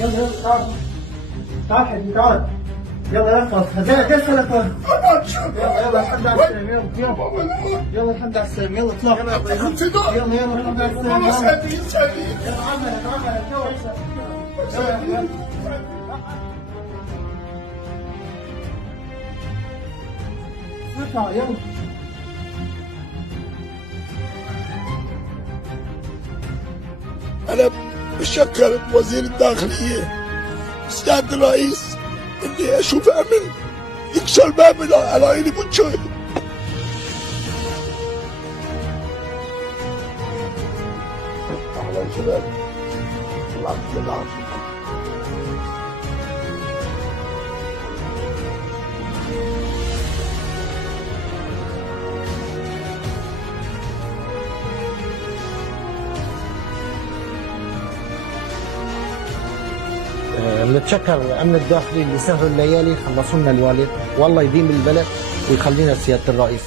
يلا يلا تعال. تعال حبيبي تعال. يلا يلا خلاص هديك سلك. يلا يلا الحمد على السلامة. يلا يلا الحمد على السلامة. يلا اطلع. يلا يلا الحمد على السلامة. يلا عملك يلا. اطلع يلا. أنا بشكر وزير الداخلية سيادة الرئيس إني أشوف أمن يكسر باب العلايلي بوتشوي. أهلا شباب، الله يعطيك العافية. بنتشكر الامن الداخلي اللي سهروا الليالي خلصوا لنا الوالد، والله يديم البلد ويخلينا سياده الرئيس.